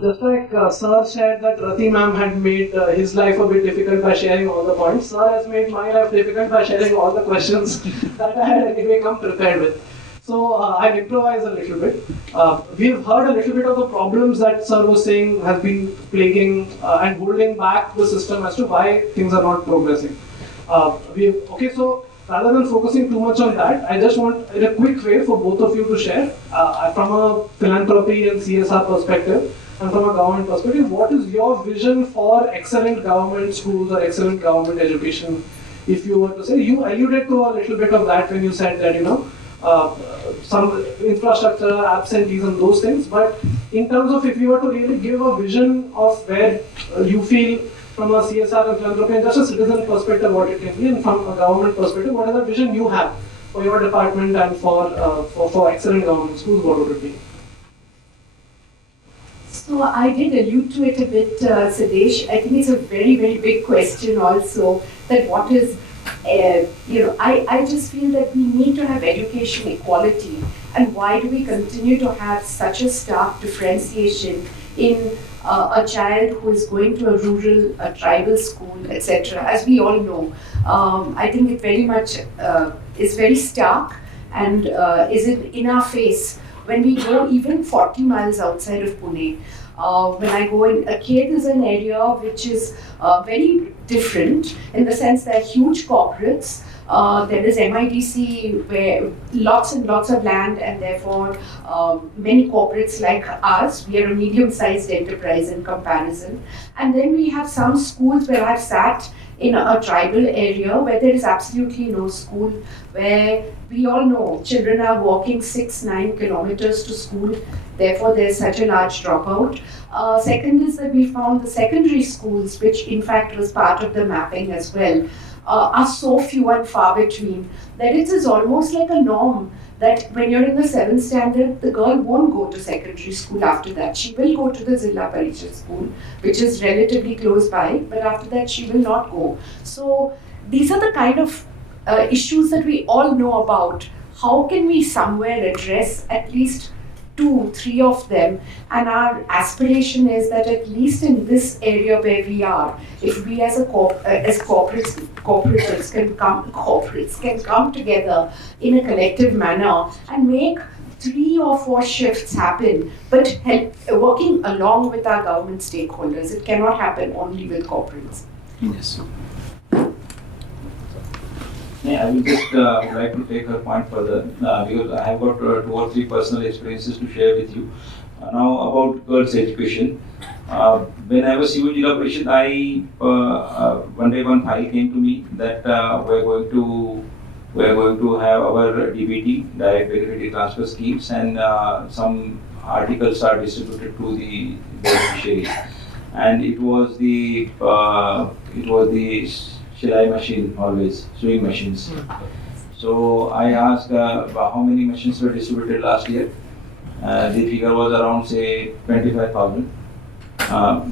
Just like Sir shared that Rati ma'am had made his life a bit difficult by sharing all the points, Sir has made my life difficult by sharing all the questions that I had anyway come prepared with. So I'll improvise a little bit. We've heard a little bit of the problems that Sir was saying has been plaguing and holding back the system as to why things are not progressing. So rather than focusing too much on that, I just want, in a quick way, for both of you to share, from a philanthropy and CSR perspective, and from a government perspective, what is your vision for excellent government schools or excellent government education? If you were to say, you alluded to a little bit of that when you said that, some infrastructure, absenteeism, those things, but in terms of if you were to really give a vision of where you feel from a CSR and philanthropy and just a citizen perspective what it can be, and from a government perspective, what is the vision you have for your department and for excellent government schools, what would it be? So I did allude to it a bit, Sadesh. I think it's a very, very big question also, that what is, I just feel that we need to have education equality. And why do we continue to have such a stark differentiation in a child who is going to a rural, a tribal school, etc.? As we all know, I think it very much is very stark and is in our face when we go even 40 miles outside of Pune. When I go in, Khed is an area which is very different in the sense that huge corporates. There is MIDC where lots and lots of land, and therefore many corporates like us. We are a medium-sized enterprise in comparison. And then we have some schools where I've sat in a tribal area where there is absolutely no school, where we all know children are walking 6-9 kilometers to school, therefore there's such a large dropout. Second is that we found the secondary schools, which in fact was part of the mapping as well, are so few and far between that it is almost like a norm that when you're in the 7th standard, the girl won't go to secondary school after that. She will go to the Zilla Parishad school, which is relatively close by, but after that she will not go. So these are the kind of issues that we all know about. How can we somewhere address at least 2-3 of them? And our aspiration is that at least in this area where we are, if we as corporates can come together in a collective manner and make 3 or 4 shifts happen, but working along with our government stakeholders. It cannot happen only with corporates. Yes. Yeah, I will just like to take her point further because I have got 2 or 3 personal experiences to share with you. Now about girls' education. When I was Civil Jilla Parishad, one day one file came to me that we are going to have our DBT, direct beneficiary transfer schemes, and some articles are distributed to the beneficiaries. And it was the Shilai machine, always sewing machines. So I asked how many machines were distributed last year. The figure was around say 25,000.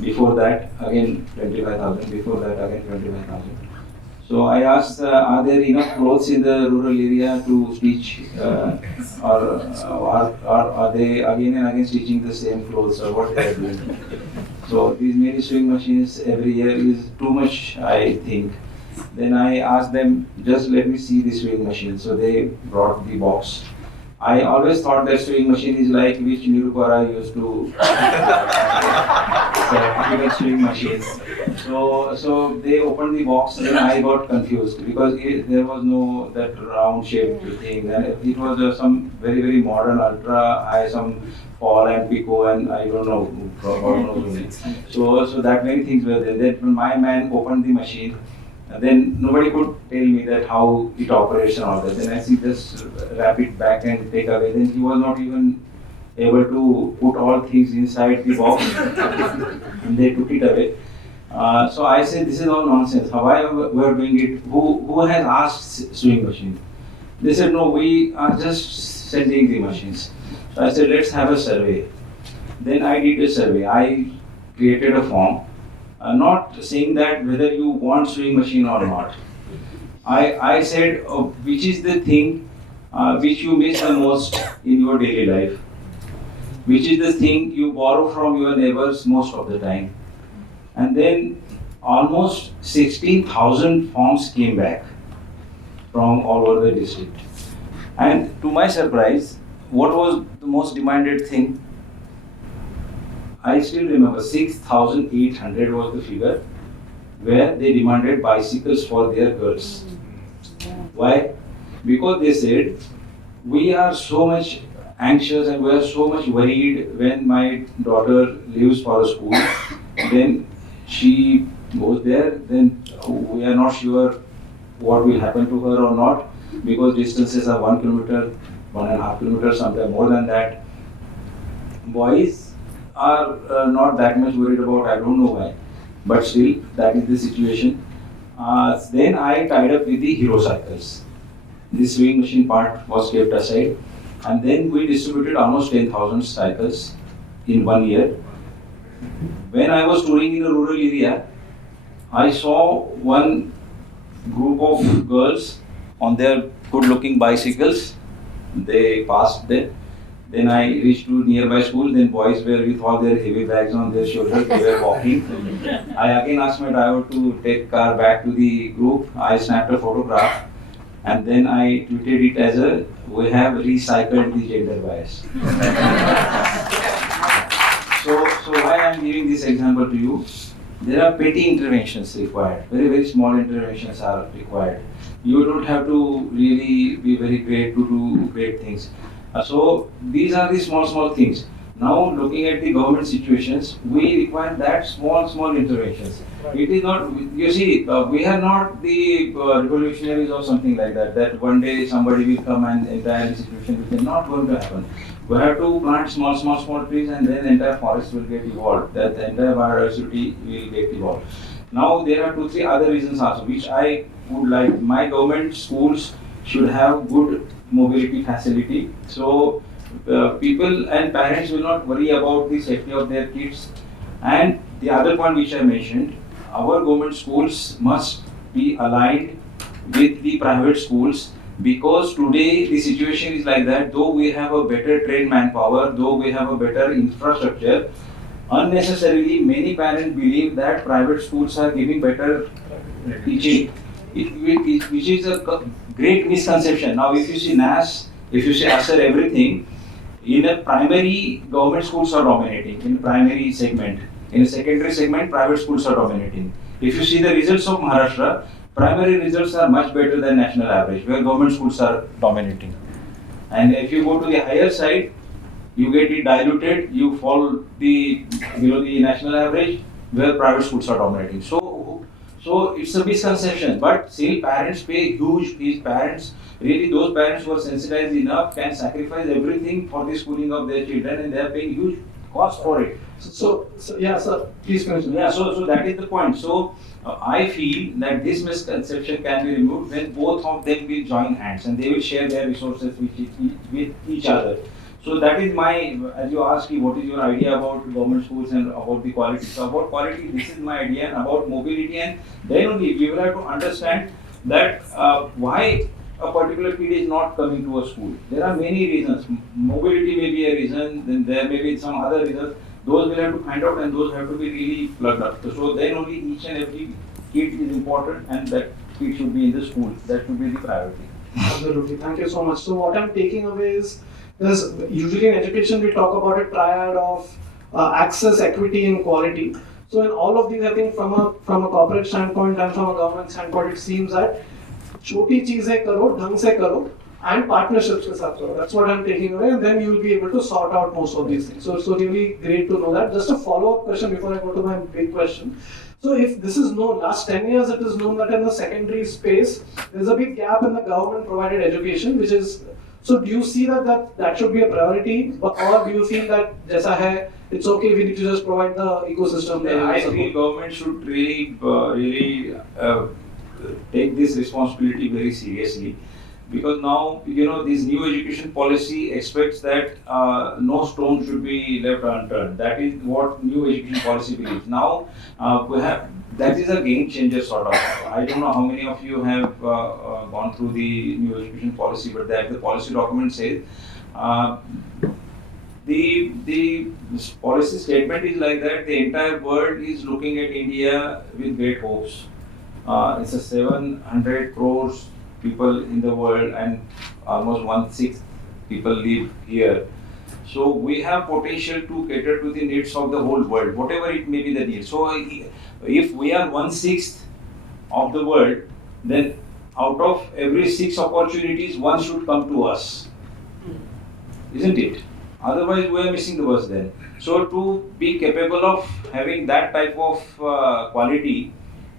Before that again 25,000. Before that again 25,000. So I asked, are there enough clothes in the rural area to stitch, or are they again and again stitching the same clothes, or what they are doing? So these many sewing machines every year is too much, I think. Then I asked them, just let me see the sewing machine. So they brought the box. I always thought that sewing machine is like which Nirupara used to sewing machines. So they opened the box, and I got confused because there was no that round shaped thing, and it was some very, very modern ultra high, some fall and pico, and I don't know. So that many things were there. Then when my man opened the machine, then nobody could tell me that how it operates and all that. Then I see just wrap it back and take away. Then he was not even able to put all things inside the box, and they took it away. So I said, this is all nonsense. How we are doing it? Who has asked sewing machine? They said, no, we are just sending the machines. So I said, let's have a survey. Then I did a survey. I created a form. Not saying that whether you want sewing machine or not. I said, which is the thing which you miss the most in your daily life? which is the thing you borrow from your neighbors most of the time. And then almost 16,000 forms came back from all over the district. And to my surprise, what was the most demanded thing? I still remember 6,800 was the figure where they demanded bicycles for their girls. Why? Because they said, we are so much anxious and we are so much worried when my daughter leaves for a school, then she goes there, then we are not sure what will happen to her or not, because distances are 1 kilometer, 1.5 kilometers, sometimes more than that. Boys are not that much worried about, I don't know why, but still that is the situation. Then I tied up with the hero cycles. The sewing machine part was kept aside, and then we distributed almost 10,000 cycles in 1 year. When I was touring in a rural area, I saw one group of girls on their good-looking bicycles. They passed them. Then I reached to nearby school. Then boys were with all their heavy bags on their shoulders. They were walking. I again asked my driver to take car back to the group. I snapped a photograph, and then I tweeted it as a "We have recycled the gender bias." So why I am giving this example to you? There are petty interventions required. Very, very small interventions are required. You don't have to really be very great to do great things. So these are the small things. Now looking at the government situations, we require that small interventions. It is not, you see, we are not the revolutionaries or something like that, that one day somebody will come and entire situation is not going to happen. We have to plant small trees, and then the entire forest will get evolved, that the entire biodiversity will get evolved. Now there are 2-3 other reasons also, which I would like. My government schools should have good mobility facility. So people and parents will not worry about the safety of their kids. And the other point which I mentioned, our government schools must be aligned with the private schools, because today the situation is like that. Though we have a better trained manpower, though we have a better infrastructure, unnecessarily many parents believe that private schools are giving better teaching, which is a great misconception. Now if you see NAS, if you see ASER, everything, in a primary, government schools are dominating in primary segment. In a secondary segment, private schools are dominating. If you see the results of Maharashtra, primary results are much better than national average, where government schools are dominating. And if you go to the higher side, you get it diluted, you fall below the national average, where private schools are dominating. So it's a misconception, but still parents pay huge fees. Parents, really those parents who are sensitized enough can sacrifice everything for the schooling of their children, and they are paying huge cost for it. So yeah, sir, please continue. Yeah, so that is the point. So I feel that this misconception can be removed when both of them will join hands and they will share their resources with each other. So that is my, as you asked me, what is your idea about government schools and about the quality? So about quality, this is my idea, and about mobility, and then only we will have to understand that why a particular kid is not coming to a school. There are many reasons. Mobility may be a reason, then there may be some other reasons. Those we'll have to find out, and those have to be really plugged up. So then only each and every kid is important, and that kid should be in the school. That should be the priority. Absolutely. Thank you so much. So what I'm taking away is, because usually in education we talk about a triad of access, equity, and quality. So in all of these, I think from a corporate standpoint and from a government standpoint, it seems that छोटी चीजें करो, ढंग से करो, and partnerships के साथ करो. That's what I'm taking away, and then you will be able to sort out most of these things. So really great to know that. Just a follow-up question before I go to my big question. So if this is known, last 10 years it is known that in the secondary space, there's a big gap in the government provided education, which is, so do you see that should be a priority, or do you feel that jaisa hai, it's okay, we need to just provide the ecosystem? I feel government should really take this responsibility very seriously, because now this new education policy expects that no stone should be left unturned. That is what new education policy believes. Now that is a game changer sort of. I don't know how many of you have gone through the new education policy, but that the policy document says the policy statement is like that. The entire world is looking at India with great hopes. It's a 700 crores people in the world, and almost 1/6 people live here. So we have potential to cater to the needs of the whole world, whatever it may be the need. So if we are 1/6 of the world, then out of every 6 opportunities, one should come to us, isn't it? Otherwise, we are missing the bus then. So to be capable of having that type of quality,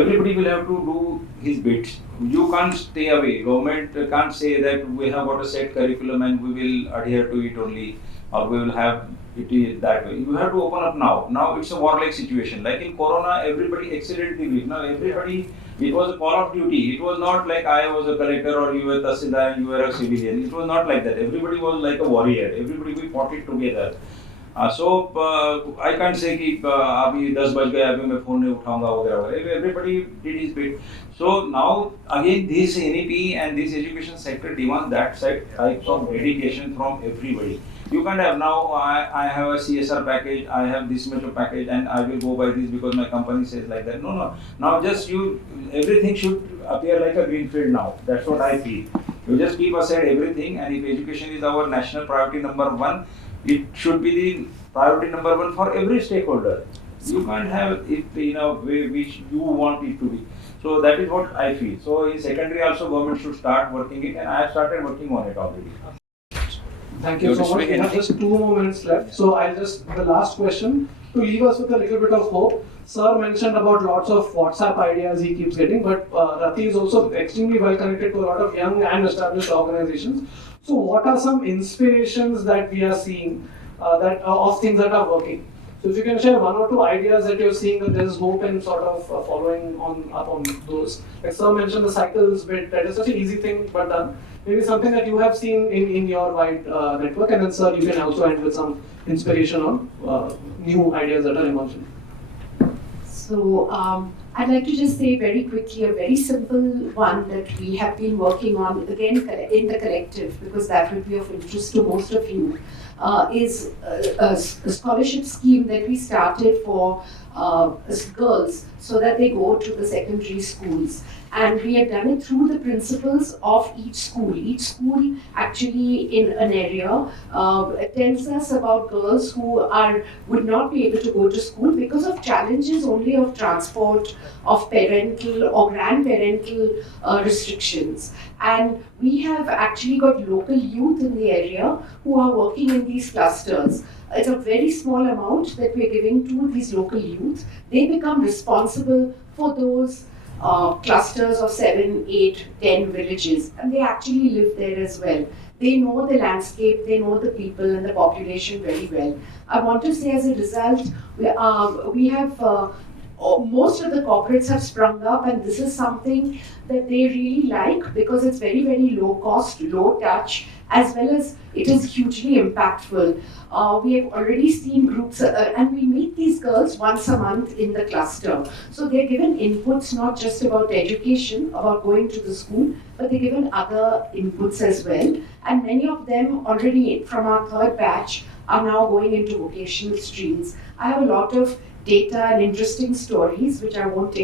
everybody will have to do his bit. You can't stay away. Government can't say that we have got a set curriculum and we will adhere to it only, or we will have it that way. You have to open up now. Now it's a warlike situation. Like in Corona, everybody exited the week. Now everybody, it was a call of duty. It was not like I was a collector or you were Tahsildar and you were a civilian. It was not like that. Everybody was like a warrior. Everybody, we fought it together. So I can't say कि अभी 10 बज गए अभी मैं phone नहीं उठाऊंगा वगैरह. Everybody did his bit. So now again this NEP and this education sector demands that types of dedication from everybody. You can't have now I have a CSR package, I have this much of package, and I will go by this because my company says like that. No. Now just everything should appear like a green field now. That's what I feel. You just keep aside everything, and if education is our national priority number one, it should be the priority number one for every stakeholder. You can't have it in a way which you want it to be. So that is what I feel. So in secondary also government should start working it, and I have started working on it already. Thank you so much. We have just 2 more minutes left. So the last question to leave us with a little bit of hope. Sir mentioned about lots of WhatsApp ideas he keeps getting, but Rati is also extremely well connected to a lot of young and established organizations. So what are some inspirations that we are seeing of things that are working? So if you can share 1 or 2 ideas that you're seeing that there is hope in sort of following up on those. Like Sir mentioned the cycles bit, that is such an easy thing but done. Maybe something that you have seen in your wide network, and then Sir you can also end with some inspiration on new ideas that are emerging. So I'd like to just say very quickly a very simple one that we have been working on, again in the collective, because that would be of interest to most of you, is a scholarship scheme that we started for girls so that they go to the secondary schools. And we have done it through the principals of each school. Each school actually in an area tells us about girls who would not be able to go to school because of challenges only of transport, of parental or grandparental restrictions. And we have actually got local youth in the area who are working in these clusters. It's a very small amount that we're giving to these local youth. They become responsible for those clusters of 7, 8, 10 villages, and they actually live there as well. They know the landscape, they know the people and the population very well. I want to say as a result, we have most of the corporates have sprung up, and this is something that they really like because it's very, very low cost, low touch, as well as it is hugely impactful. We have already seen groups, and we meet these girls once a month in the cluster. So they're given inputs not just about education, about going to the school, but they're given other inputs as well. And many of them already from our 3rd batch are now going into vocational streams. I have a lot of data and interesting stories which I won't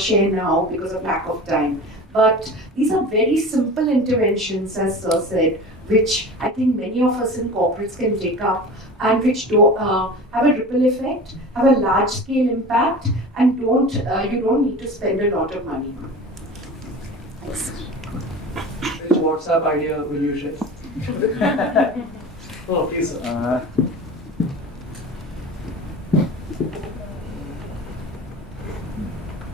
share now because of lack of time. But these are very simple interventions, as Sir said, which I think many of us in corporates can take up, and which have a ripple effect, have a large scale impact, and you don't need to spend a lot of money. Thanks. Which WhatsApp idea will you share? Oh, please.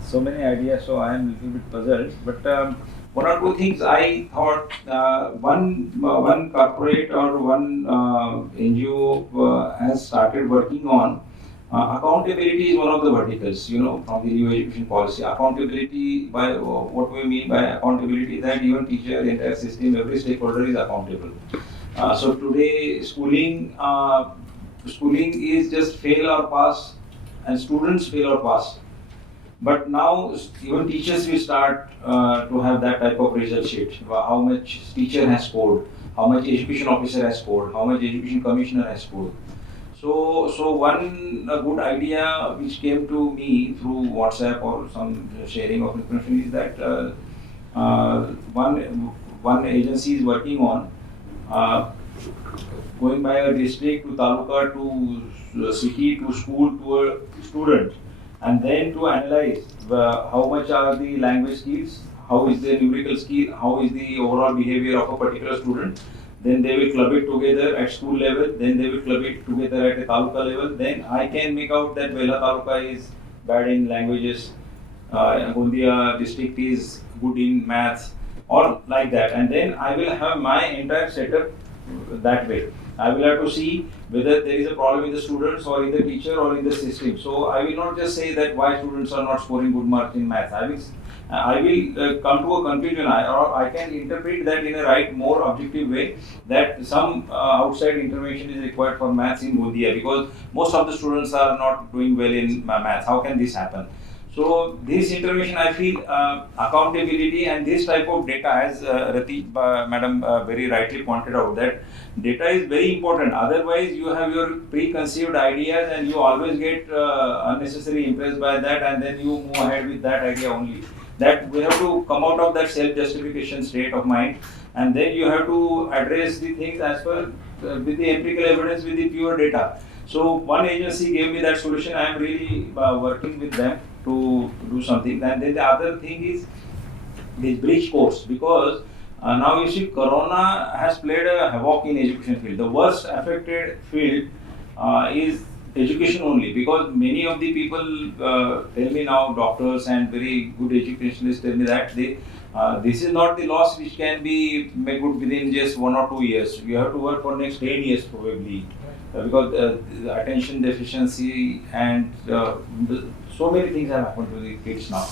So many ideas, so I am a little bit puzzled. But 1 or 2 things I thought, one corporate or one NGO has started working on. Accountability is one of the verticals, from the new education policy. Accountability, by what we mean by accountability, that even teacher, the entire system, every stakeholder is accountable. So today, schooling is just fail or pass, and students fail or pass. But now even teachers will start to have that type of result sheet. How much teacher has scored, how much education officer has scored, how much education commissioner has scored. So one good idea which came to me through WhatsApp or some sharing of information is that one agency is working on going by a district to taluka to city to school to a student, and then to analyze how much are the language skills, how is the numerical skill, how is the overall behavior of a particular student. Then they will club it together at school level, then they will club it together at a taluka level. Then I can make out that Vela taluka is bad in languages, Gondia district is good in maths, or like that. And then I will have my entire setup that way. I will have to see whether there is a problem in the students or in the teacher or in the system. So I will not just say that why students are not scoring good marks in maths. I will come to a conclusion, or I can interpret that in a right, more objective way, that some outside intervention is required for maths in Gondia, because most of the students are not doing well in maths. How can this happen? So this intervention, I feel accountability and this type of data, as Rati madam very rightly pointed out, that data is very important. Otherwise, you have your preconceived ideas and you always get unnecessarily impressed by that, and then you move ahead with that idea only. That we have to come out of that self-justification state of mind, and then you have to address the things as per with the empirical evidence, with the pure data. So one agency gave me that solution. I am really working with them to do something. And then the other thing is this bridge course, because now you see Corona has played a havoc in education field. The worst affected field is education only, because many of the people tell me now, doctors and very good educationalists tell me that this is not the loss which can be made good within just 1 or 2 years. You have to work for next 10 years probably, because the attention deficiency and so many things have happened to the kids now.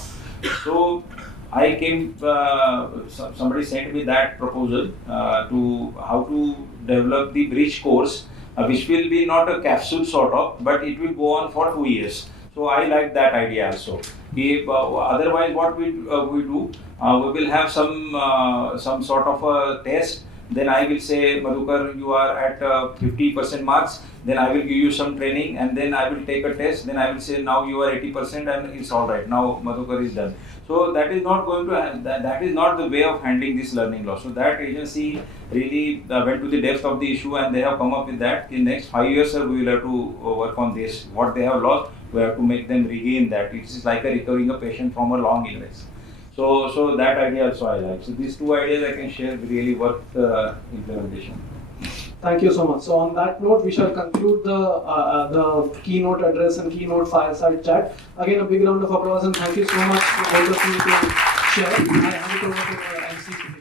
So I came, somebody sent me that proposal to how to develop the bridge course, which will be not a capsule sort of, but it will go on for 2 years. So I like that idea also. If, otherwise, what we do, we will have some sort of a test. Then I will say, Madhukar, you are at 50% marks. Then I will give you some training, and then I will take a test. Then I will say, now you are 80%, and it's all right. Now Madhukar is done. So that is not going to that is not the way of handling this learning loss. So that agency really went to the depth of the issue, and they have come up with that. In next 5 years, sir, we will have to work on this. What they have lost, we have to make them regain that. It is like a recovering a patient from a long illness. So that idea also I like. So these two ideas I can share, really worth implementation. Thank you so much. So on that note, we shall conclude the keynote address and keynote fireside chat. Again, a big round of applause and thank you so much for both of you to share. I hand it over to our MC.